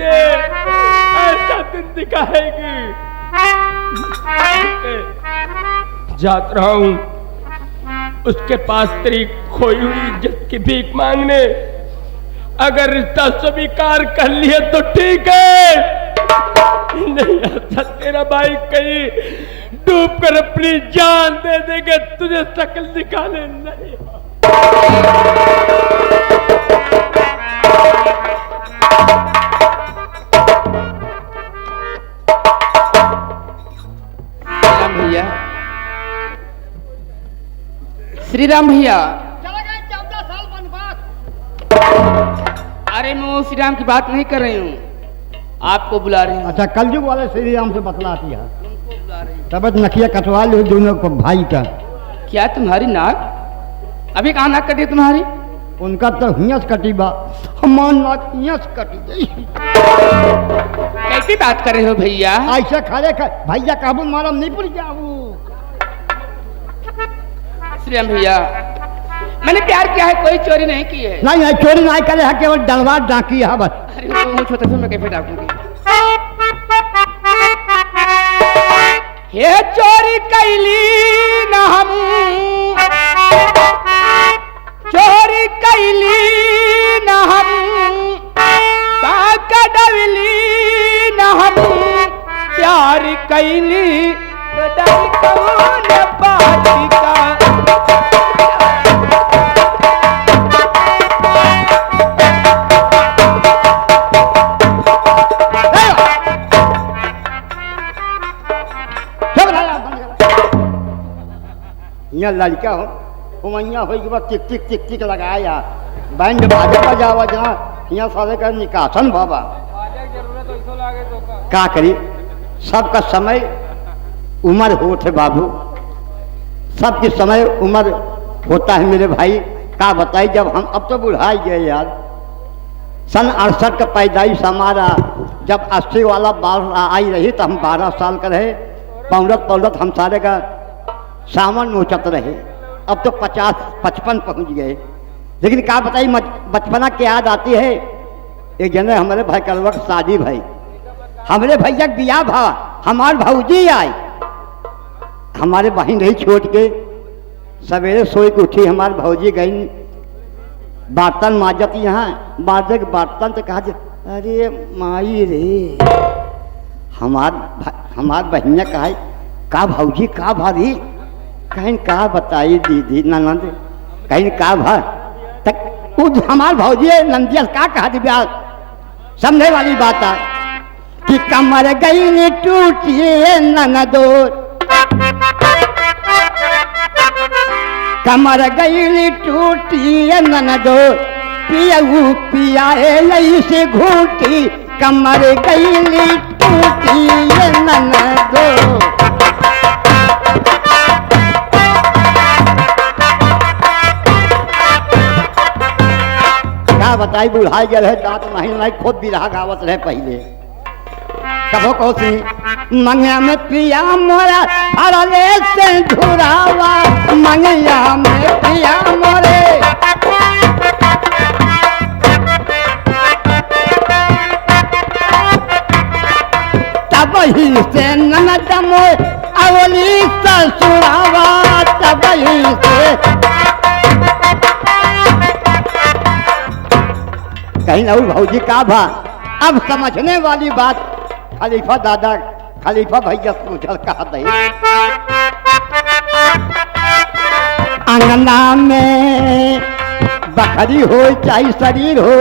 मुझे ऐसा दिन दिखाएगी। जात रहा हूं उसके पास तेरी खोई हुई इज्जत की भीख मांगने। अगर रिश्ता स्वीकार कर लिए तो ठीक है, नहीं ऐसा तेरा भाई कहीं डूब कर अपनी जान दे देंगे, तुझे शक्ल दिखाने नहीं। भैया, श्री राम भैया, चला गए 14 साल वनवास। अरे मैं श्री राम की बात नहीं कर रही हूँ, आपको बुला रही हूँ। अच्छा, कलयुग वाले श्री राम से बतलाती है। तुमको बुला रही हूँ। तब नकिया कटवा लो दोनों को भाई का। क्या तुम्हारी नाक अभी कहाँ नाक कटी तुम्हारी? उनका तो हियस कटी बा, हमार नाक हियस कटी गई। कैसी बात कर रहे हो भैया? ऐसे खड़े भैया काबू मारम नहीं पुर जाऊ। श्री राम भैया, मैंने प्यार किया है, कोई चोरी नहीं की है। नहीं नहीं, चोरी नहीं करे है, केवल डलवा डाकी है बस। अरे वो छोटे से मैं कैसे डाकूंगी? हे चोरी कैली न हम, चोरी कैली न हम, ताका डवली न हम, प्यार कैली तो डर कौन बाती का। यहाँ लड़का हो हुमैया हो बाद टिक टिक टिक टिक लगाया बैंड बाजा बजावा जहाँ यहाँ सारे का निकासन बाबा का करी। सबका समय उम्र होते बाबू, सबके समय उम्र होता है मेरे भाई। का बताई जब हम अब तो बुढ़ाई गए यार। सन 68 का पैदाइश हमारा, जब 80 वाला बाढ़ आई रही तो हम 12 साल का रहे। पौलत पौलत हम सारे का सावन नोचत रहे। अब तो 50-55 पहुंच गए। लेकिन क्या बताई बचपना की याद आती है। एक जने हमारे भाई कलवा शादी भाई, हमारे भैया बिया भा, हमारे भौजी आई, हमारे बहन रही छोड़ के। सवेरे सोई के उठी, हमारे भौजी गई बर्तन माजत, यहाँ माजे के बर्तन तो कहा अरे माई रे। हमार बहनिया कहा का भौजी का भारी, कहीं का बताई दीदी ननद, कहीं का भा तक हमार भौजी नंदिया का कहा दिव्या समझे वाली बात है कि कमर गई टूटी ननदो, कमर गई टूटी ननदो, पियऊ पियाए लई से घूटी, कमर गई टूटी ननदो। क्या बताई बुढ़ाई गए रहे, दांत नहीं नहीं खुद भी रहा गावत रहे पहले। कभो कोसी मंगिया में पिया मोरा हरले से धुरावा, मंगिया में पिया मोरे तब ही से ननद मोर अवली ससुरावा, तब ही से कहीं और भौजी का भा। अब समझने वाली बात खलीफा दादा खलीफा भैया पूछल कहा दे। अंगना में बकरी हो चाहे शरीर हो,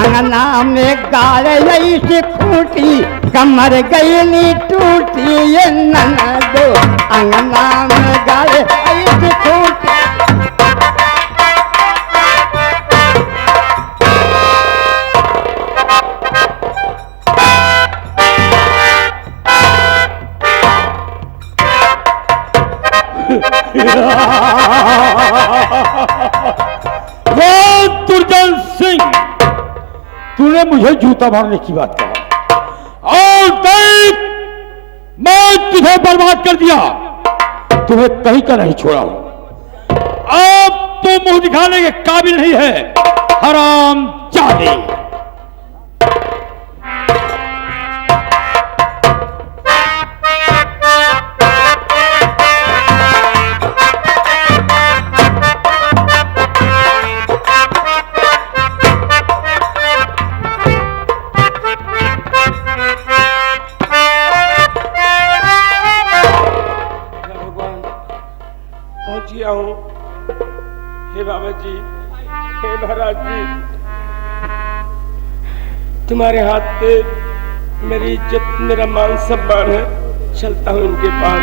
अंगना में गाड़े से खूटी, कमर गई टूटी ये ननदो, अंगना में गाड़े से खूटी। वो दुर्जन सिंह, तूने मुझे जूता मारने की बात कहा और देख मैं तुझे बर्बाद कर दिया, तुम्हें कहीं का नहीं छोड़ा हूं। अब तो मुंह दिखाने के काबिल नहीं है, हराम जादे। आया हूँ। हे बाबा जी, हे महाराज जी, तुम्हारे हाथ पे मेरी इज्जत, मेरा मान सम्मान है। चलता हूँ इनके पास।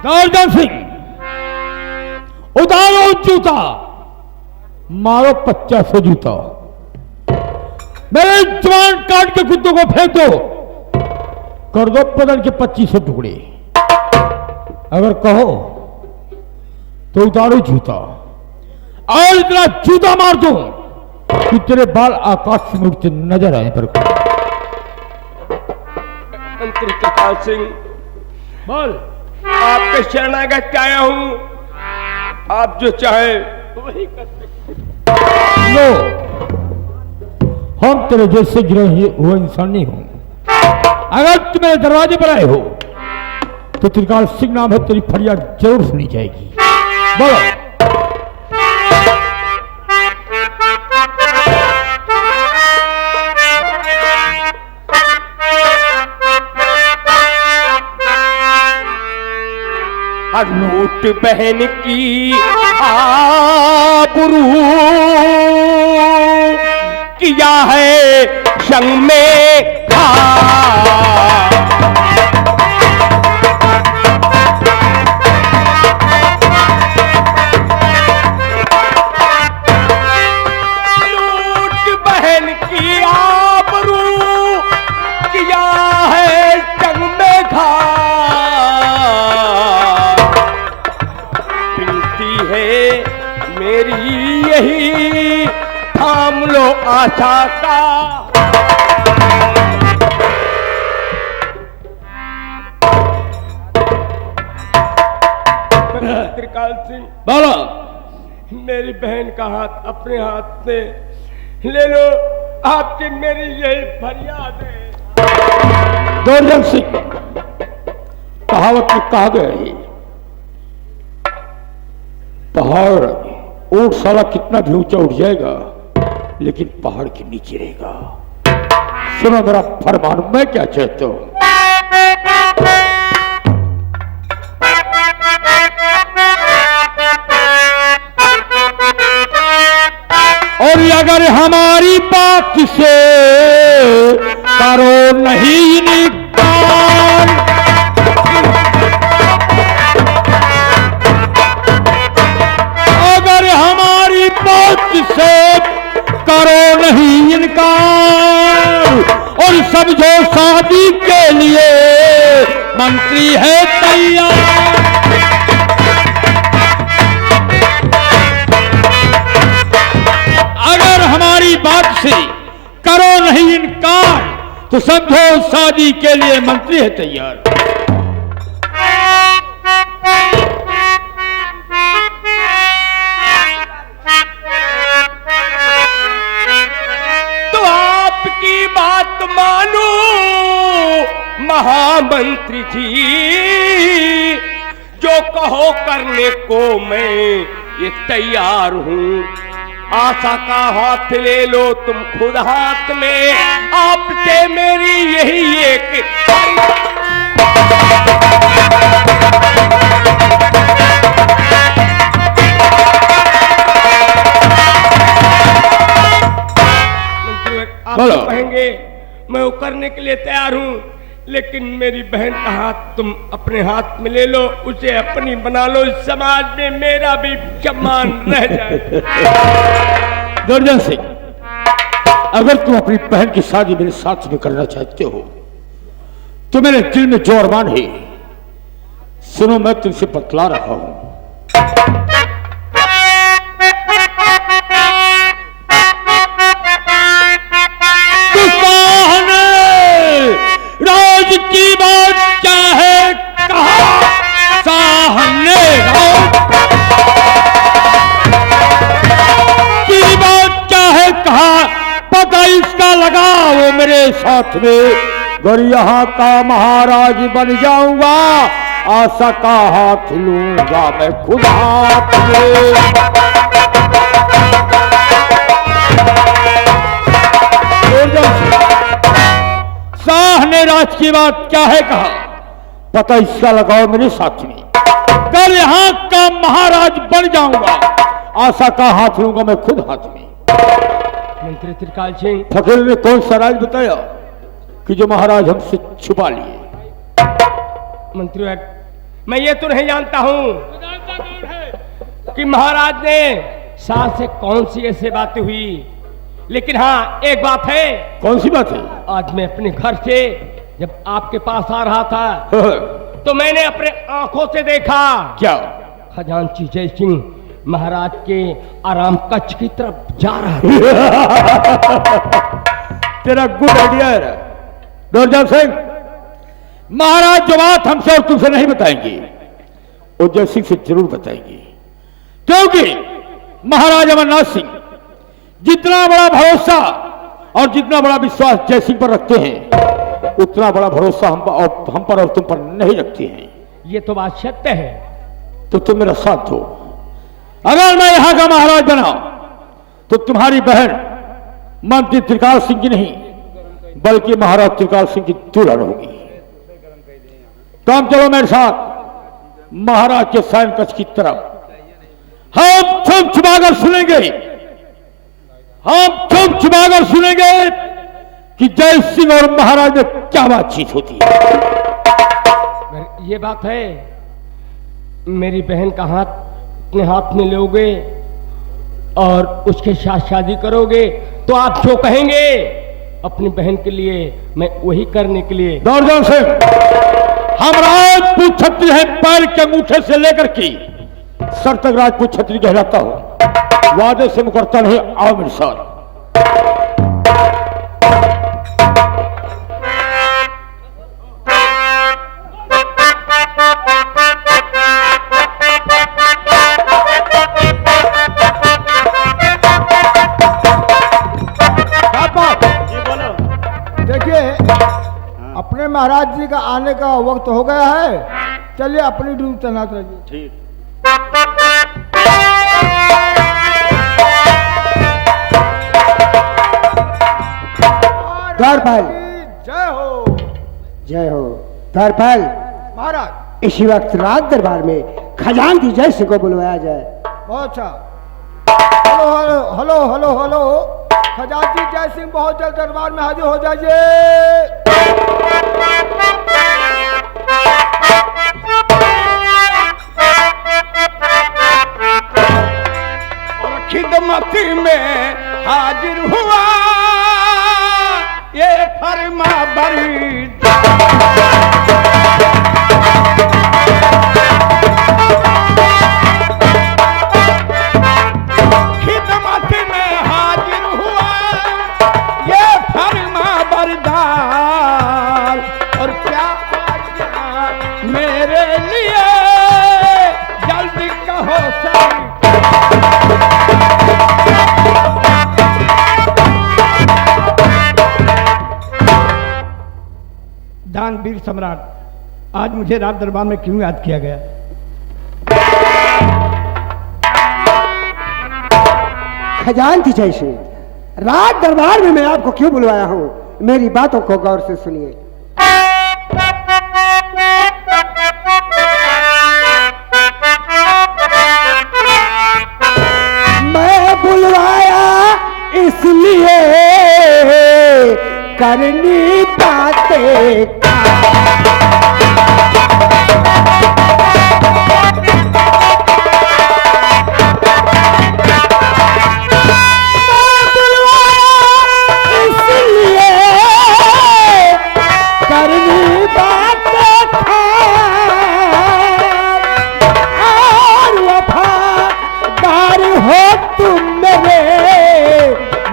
गोवर्धन सिंह, उतारो जूता, मारो 50 जूता, मेरे जवान काट के कुत्तों को फेंक दो, कर दो बदन के 2500 टुकड़े। अगर कहो तो उतारो जूता और इतना जूता मार दो कि तेरे बाल आकाश में उड़ते नजर आए। पर मंत्री कृपाल सिंह, बोल। आपके शरणागत आया हूँ, आप जो चाहे वही कर सकते। लो, हम तेरे जैसे गिरे हुए इंसान नहीं हूं। अगर तुम मेरे दरवाजे पर आए हो तो त्रिकाल सिंह नाम है, तेरी फरियाद जरूर सुनी जाएगी। बोलो। लूट बहन की आबरू किया है संग में खा। लूट बहन की आबरू किया है संग में खा। मेरी यही थाम लो आशा का। त्रिकाल सिंह, बोलो। मेरी बहन का हाथ अपने हाथ से ले लो, आपकी मेरी यही फरियाद है। गोवर्धन सिंह, कहावत में कहा गया है, पहाड़ ऊंट साला कितना भी ऊंचा उठ जाएगा लेकिन पहाड़ के नीचे रहेगा। सुनो मेरा फरमान, मैं क्या चाहता हूं। और अगर हमारी बात से करो नहीं निकाल, से करो नहीं इनकार और समझो शादी के लिए मंत्री है तैयार। अगर हमारी बात से करो नहीं इनकार तो समझो शादी के लिए मंत्री है तैयार। बात मानो महामंत्री जी, जो कहो करने को मैं ये तैयार हूँ। आशा का हाथ ले लो तुम खुद हाथ में, आपसे मेरी यही एक बोलो। कहेंगे मैं वो करने के लिए तैयार हूँ, लेकिन मेरी बहन का हाथ तुम अपने हाथ में ले लो, उसे अपनी बना लो, समाज में मेरा भी सम्मान रह जाए। गोवर्धन सिंह, अगर तुम अपनी बहन की शादी मेरे साथ में करना चाहते हो तो मेरे दिल में जो अरमान है, सुनो मैं तुमसे बतला रहा हूं। राज की बात क्या है कहा साहने, की बात क्या है कहा पता इसका लगा, वो मेरे साथ में गर यहाँ का महाराज बन जाऊंगा, आशा का हाथ लूंगा मैं खुद हाथ में। ने राज की बात क्या है कहा, पता इसका लगाओ मेरे साथ में। कल यहाँ का महाराज बन जाऊंगा, आशा का हाथ लूंगा मैं खुद हाथ में। मंत्री त्रिकाल सिंह, फकीर ने कौन सा राज बताया कि जो महाराज हमसे छुपा लिए? मंत्री, मैं ये तो नहीं जानता हूं कि महाराज ने सास से कौन सी ऐसी बातें हुई, लेकिन हाँ एक बात है। कौन सी बात है? आज मैं अपने घर से जब आपके पास आ रहा था तो मैंने अपने आंखों से देखा। क्या? खजांची जय सिंह महाराज के आराम कक्ष की तरफ जा रहा था। तेरा गुड आइडिया है डोरजाम सिंह। महाराज जो बात हमसे और तुमसे नहीं बताएंगे, वो जय सिंह से जरूर बताएंगे, क्योंकि महाराज अमरनाथ सिंह जितना बड़ा भरोसा और जितना बड़ा विश्वास जय सिंह पर रखते हैं, उतना बड़ा भरोसा हम पर और तुम पर नहीं रखते हैं। ये तो बात सत्य है। तो तुम मेरा साथ दो। अगर मैं यहां का महाराज बना तो तुम्हारी बहन मंत्री त्रिकाल सिंह की नहीं बल्कि महाराज त्रिकाल सिंह की दुल्हन होगी। तुम चलो मेरे साथ महाराज के शयन कक्ष की तरफ। हम चुप छुपाकर सुनेंगे, हम चुप छुपाकर सुनेंगे कि जय सिंह और महाराज में क्या बातचीत होती है। ये बात है, मेरी बहन का हाथ अपने हाथ में लोगे और उसके साथ शादी करोगे तो आप जो कहेंगे अपनी बहन के लिए मैं वही करने के लिए। दौड़जाम से हम राजपूत छत्री हैं, पैर के अंगूठे से लेकर के सर तक राजपूत छत्री कहलाता हूं। वादे से मुकरता नहीं। आओ मेरे साथ। अपने महाराज जी का आने का वक्त हो गया है, चलिए अपनी ड्यूटी तैनात रहिए। ठीक। द्वारपाल जय हो। जय हो। द्वारपाल, महाराज इसी वक्त राज दरबार में खजांची जय सिंह को बुलवाया जाए। बहुत अच्छा। Hello hello hello hello hello, खजांची जय सिंह बहुत जल्द दरबार में हाजिर हो जाइए। और खिदमत में हाजिर हुआ ये फरमा बरी। खिदमत में हाजिर हुआ ये फरमा बरदार। और क्या मेरे लिए जल्दी कहो सही। दानवीर सम्राट, आज मुझे राज दरबार में क्यों याद किया गया? खजांची जय सिंह, राज दरबार में मैं आपको क्यों बुलवाया हूँ, मेरी बातों को गौर से सुनिए। मैं बुलवाया इसलिए करनी बातें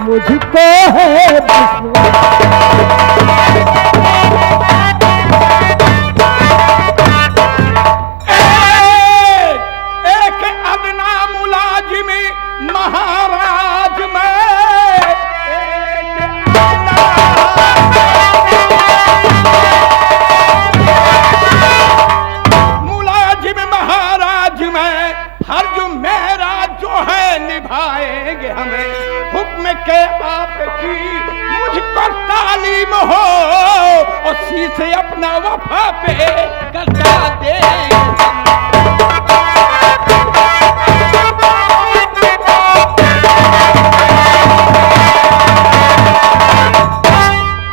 मुझको है एक अदना मुलाजिम महाराज में, मुलाजिम महाराज में फर्ज मेरा जो है निभाएंगे हमें। हुक्म के आपकी मुझको तालीम हो और शीशे अपना वफा पे कटा दे।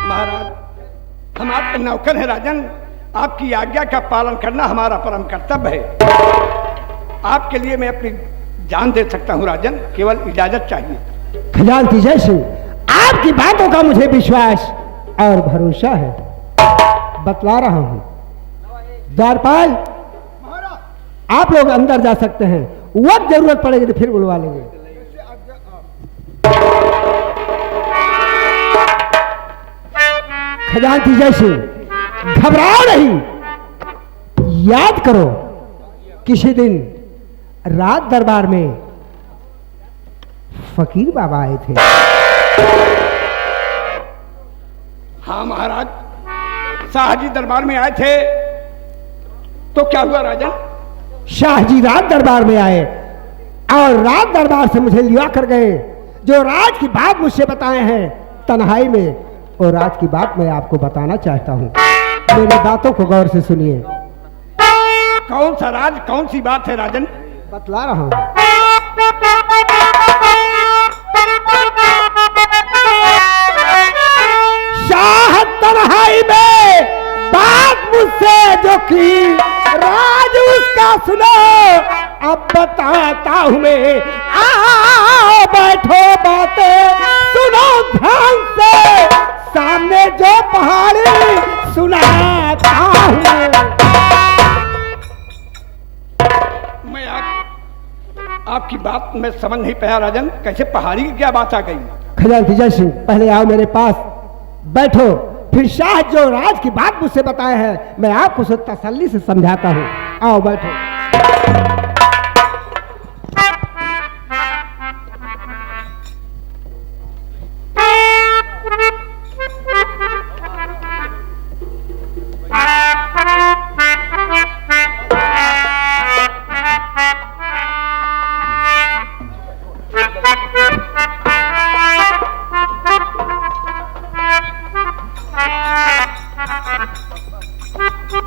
महाराज, हम आपके नौकर हैं राजन। आपकी आज्ञा का पालन करना हमारा परम कर्तव्य है। आपके लिए मैं अपनी जान दे सकता हूँ राजन, केवल इजाजत चाहिए। खजानची जय सिंह, आपकी बातों का मुझे विश्वास और भरोसा है, बतला रहा हूं। द्वारपाल, आप लोग अंदर जा सकते हैं, वक्त जरूरत पड़ेगी तो फिर बुलवा लेंगे। खजानची जय सिंह, घबराओ नहीं। याद करो किसी दिन रात दरबार में फकीर बाबा आए थे। हाँ महाराज, शाहजी दरबार में आए थे, तो क्या हुआ राजन? शाहजी रात दरबार में आए और रात दरबार से मुझे लिया कर गए। जो राज की बात मुझसे बताए हैं तन्हाई में, और राज की बात मैं आपको बताना चाहता हूँ। मेरी बातों को गौर से सुनिए। कौन सा राज, कौन सी बात है राजन? बतला रहा हूँ। शाह तन्हाई में बात मुझसे जो की, राज उसका सुनो अब बताता हूँ मैं। आओ बैठो बातें सुनो ध्यान से, सामने जो पहाड़ी सुनाता हूँ मैं आपकी बात मैं समझ नहीं पाया राजन, कैसे पहाड़ी की क्या बात आ गई? खजानची जय सिंह, पहले आओ मेरे पास, बैठो, फिर शाह जो राज की बात मुझसे बताए हैं मैं आपको उसे तसल्ली से समझाता हूँ। आओ बैठो।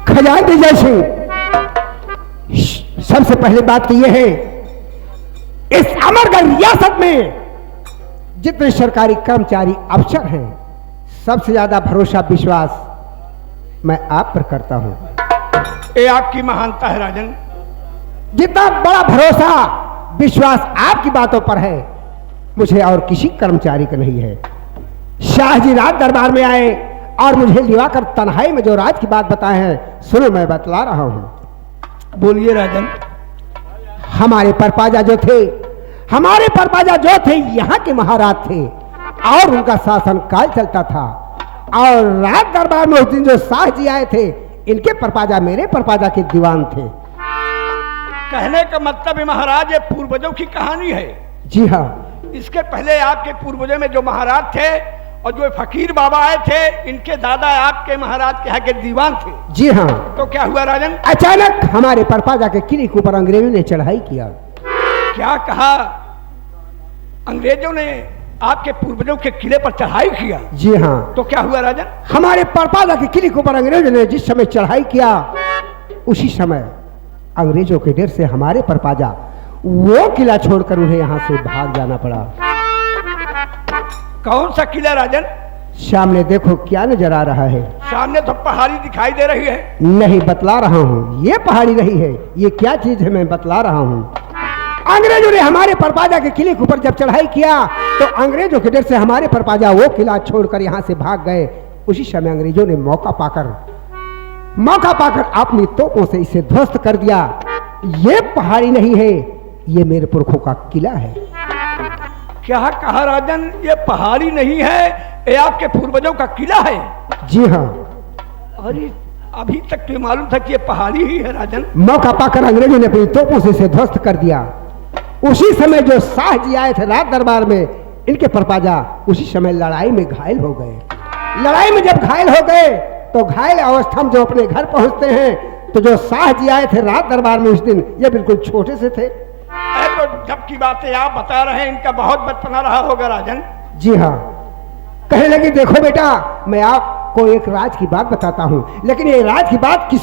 खजानची जय सिंह, सबसे पहले बात तो यह है, इस अमरगढ़ रियासत में जितने सरकारी कर्मचारी अफसर हैं, सबसे ज्यादा भरोसा विश्वास मैं आप पर करता हूं। ये आपकी महानता है राजन। जितना बड़ा भरोसा विश्वास आपकी बातों पर है, मुझे और किसी कर्मचारी का नहीं है। शाहजी रात दरबार में आए और मुझे लिवाकर तन्हाई में जो राज की बात बताए हैं, सुनो मैं बतला रहा हूं। बोलिए राजन। हमारे परपाजा जो थे, हमारे परपाजा जो थे यहाँ के महाराज थे और उनका शासन काल चलता था। और रात दरबार में उस दिन जो शाह जी आए थे, इनके परपाजा मेरे परपाजा के दीवान थे। कहने का मतलब है महाराज, ये पूर्वजों की कहानी है। जी हाँ, इसके पहले आपके पूर्वजों में जो महाराज थे और जो फकीर बाबा आए थे, इनके दादा आपके महाराज के यहाँ के दीवान थे। जी हाँ। तो क्या हुआ राजन? अचानक हमारे परपाजा के किले के ऊपर अंग्रेजों ने चढ़ाई किया। क्या कहा? अंग्रेजों ने आपके पूर्वजों के किले पर चढ़ाई किया? जी हाँ। तो क्या हुआ राजन? हमारे परपाजा के किले के ऊपर अंग्रेजों ने जिस समय चढ़ाई किया, उसी समय अंग्रेजों के डर से हमारे परपाजा वो किला छोड़कर उन्हें यहाँ से भाग जाना पड़ा। कौन सा किला राजन? सामने देखो क्या नजर आ रहा है। सामने तो पहाड़ी दिखाई दे रही है। नहीं, बतला रहा हूँ, ये पहाड़ी नहीं है। ये क्या चीज है मैं बतला रहा हूँ। अंग्रेजों ने हमारे परपाजा के किले के ऊपर जब चढ़ाई किया, तो अंग्रेजों के डर से हमारे परपाजा वो किला छोड़कर यहाँ से भाग गए। उसी समय अंग्रेजों ने मौका पाकर अपनी तोपों से इसे ध्वस्त कर दिया। ये पहाड़ी नहीं है, ये मेरे पुरखों का किला है। क्या कहा राजन? ये पहाड़ी नहीं है, ये आपके पूर्वजों का किला है? जी हाँ। अरे अभी तक तो मालूम था कि ये पहाड़ी ही है राजन। मौका पाकर अंग्रेजों ने अपनी तोपों से इसे ध्वस्त कर दिया। उसी समय जो शाह जी आए थे रात दरबार में, इनके परपाजा उसी समय लड़ाई में घायल हो गए। लड़ाई में जब घायल हो गए, तो घायल अवस्था में जो अपने घर पहुंचते हैं, तो जो शाह जी आए थे रात दरबार में उस दिन, ये बिल्कुल छोटे से थे। तो जब की बातें आप बता रहे हैं, इनका बहुत बचपना रहा होगा राजन। जी हाँ, कहने लगी देखो बेटा मैं आपको एक राज की बात बताता हूँ, लेकिन ये राज की बात किस